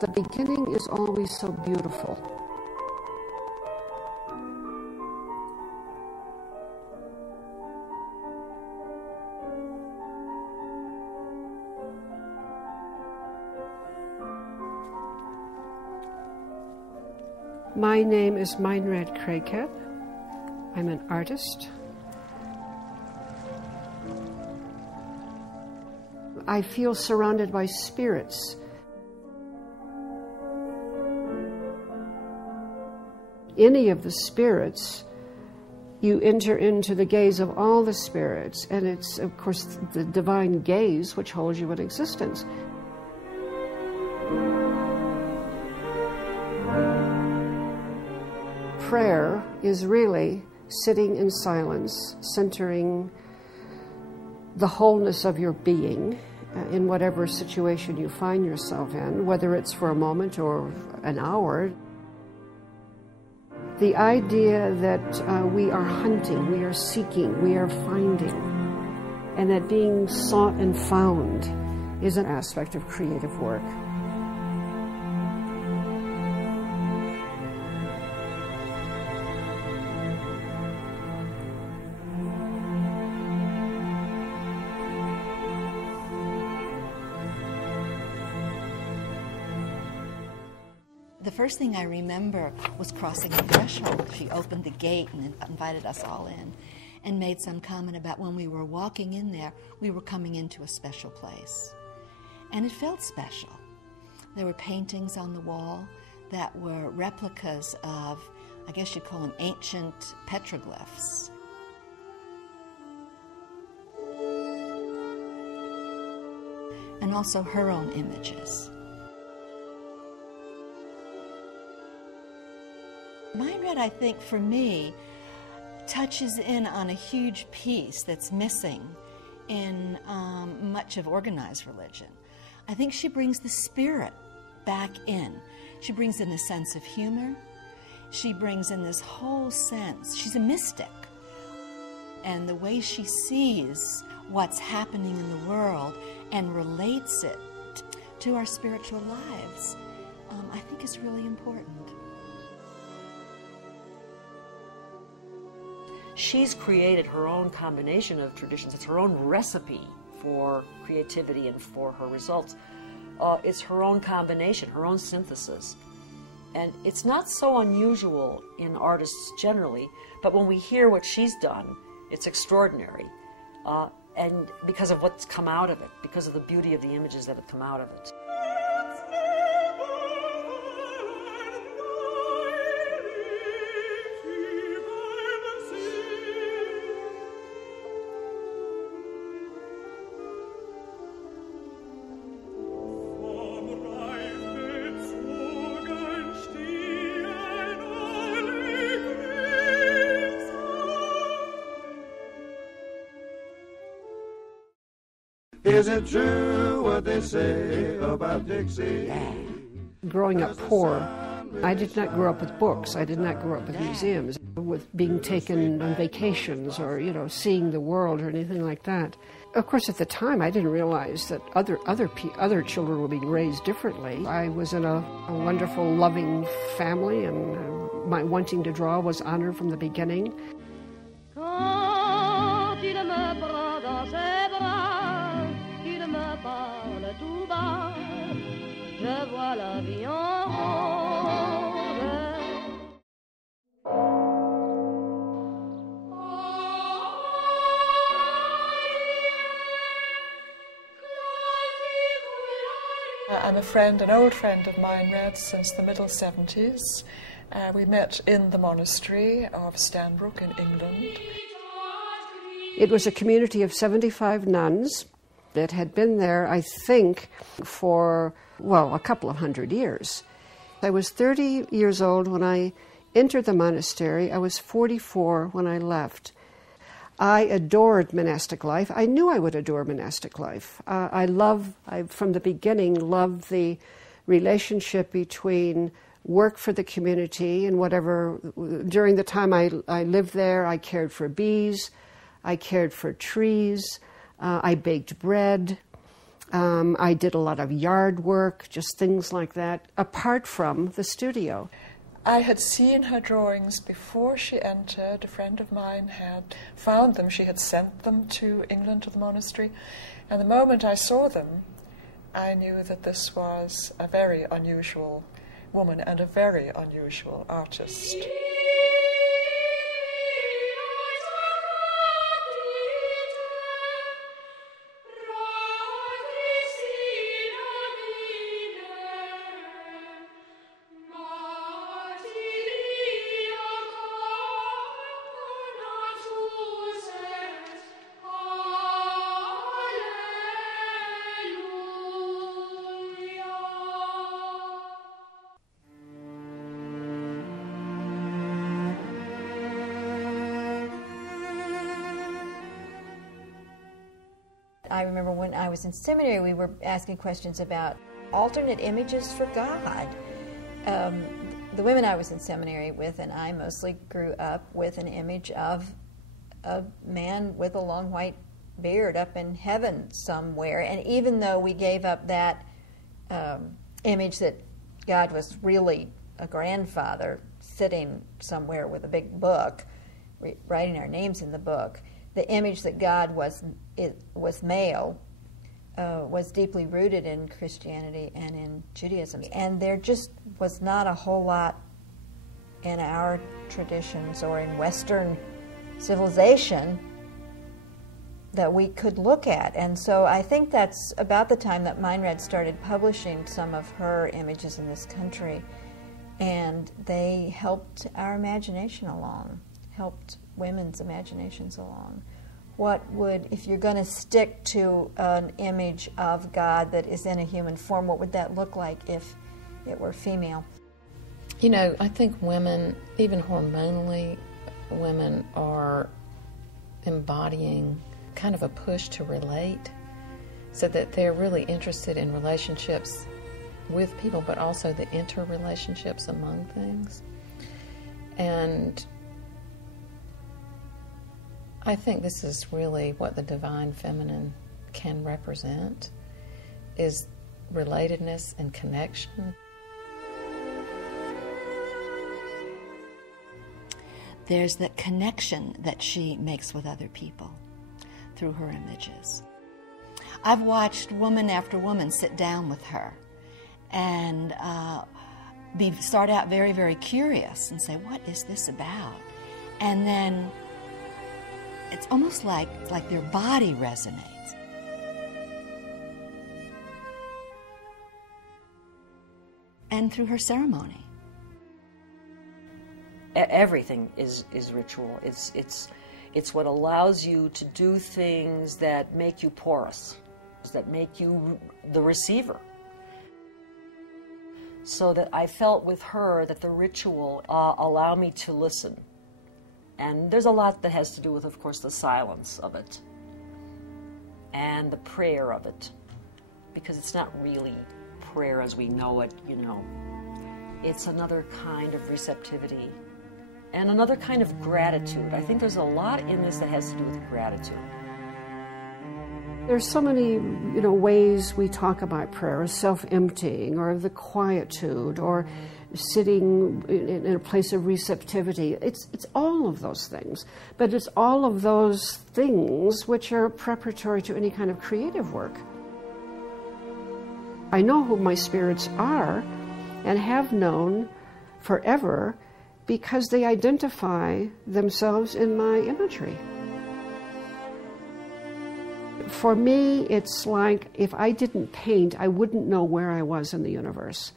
The beginning is always so beautiful. My name is Meinrad Craighead. I'm an artist. I feel surrounded by spirits. Any of the spirits, you enter into the gaze of all the spirits, and it's, of course, the divine gaze which holds you in existence. Prayer is really sitting in silence, centering the wholeness of your being in whatever situation you find yourself in, whether it's for a moment or an hour. The idea that we are hunting, we are seeking, we are finding, and that being sought and found is an aspect of creative work. The first thing I remember was crossing the threshold. She opened the gate and invited us all in and made some comment about when we were walking in there, we were coming into a special place. And it felt special. There were paintings on the wall that were replicas of, I guess you'd call them ancient petroglyphs. And also her own images. Meinrad, I think, for me, touches in on a huge piece that's missing in much of organized religion. I think she brings the spirit back in. She brings in a sense of humor. She brings in this whole sense. She's a mystic. And the way she sees what's happening in the world and relates it to our spiritual lives, I think is really important. She's created her own combination of traditions. It's her own recipe for creativity and for her results. It's her own combination, her own synthesis. And it's not so unusual in artists generally, but when we hear what she's done, it's extraordinary. And because of what's come out of it, because of the beauty of the images that have come out of it. Is it true what they say about Dixie? Growing up poor, I did not grow up with books. I did not grow up with museums, with being taken on vacations or, seeing the world or anything like that. Of course, at the time, I didn't realize that other children were being raised differently. I was in a wonderful, loving family, and my wanting to draw was honored from the beginning. I'm an old friend of Meinrad since the middle 70s. We met in the monastery of Stanbrook in England. It was a community of 75 nuns that had been there, I think, for, a couple of hundred years. I was 30 years old when I entered the monastery. I was 44 when I left. I adored monastic life. I knew I would adore monastic life. I from the beginning, loved the relationship between work for the community and whatever. During the time I lived there, I cared for bees, I cared for trees, I baked bread, I did a lot of yard work, just things like that, apart from the studio. I had seen her drawings before she entered. A friend of mine had found them. She had sent them to England, to the monastery. And the moment I saw them, I knew that this was a very unusual woman and a very unusual artist. I remember when I was in seminary, we were asking questions about alternate images for God. The women I was in seminary with and I mostly grew up with an image of a man with a long white beard up in heaven somewhere. And even though we gave up that image that God was really a grandfather sitting somewhere with a big book, writing our names in the book, the image that God was male was deeply rooted in Christianity and in Judaism. And there just was not a whole lot in our traditions or in Western civilization that we could look at. And so I think that's about the time that Meinrad started publishing some of her images in this country. And they helped our imagination along, helped women's imaginations along. What would, if you're going to stick to an image of God that is in a human form, what would that look like if it were female? You know, I think women, even hormonally, women are embodying kind of a push to relate, so that they're really interested in relationships with people, but also the interrelationships among things. And I think this is really what the divine feminine can represent, is relatedness and connection. There's that connection that she makes with other people through her images. I've watched woman after woman sit down with her and start out very, very curious and say, what is this about? And then it's almost like their body resonates. And through her ceremony. Everything is ritual. It's what allows you to do things that make you porous, that make you the receiver. So that I felt with her that the ritual allowed me to listen. And there's a lot that has to do with, of course, the silence of it and the prayer of it, because it's not really prayer as we know it, you know. It's another kind of receptivity and another kind of gratitude. I think there's a lot in this that has to do with gratitude. There's so many, ways we talk about prayer, self-emptying, or the quietude, or sitting in a place of receptivity. It's all of those things, but it's all of those things which are preparatory to any kind of creative work. I know who my spirits are and have known forever because they identify themselves in my imagery. For me, it's like if I didn't paint, I wouldn't know where I was in the universe.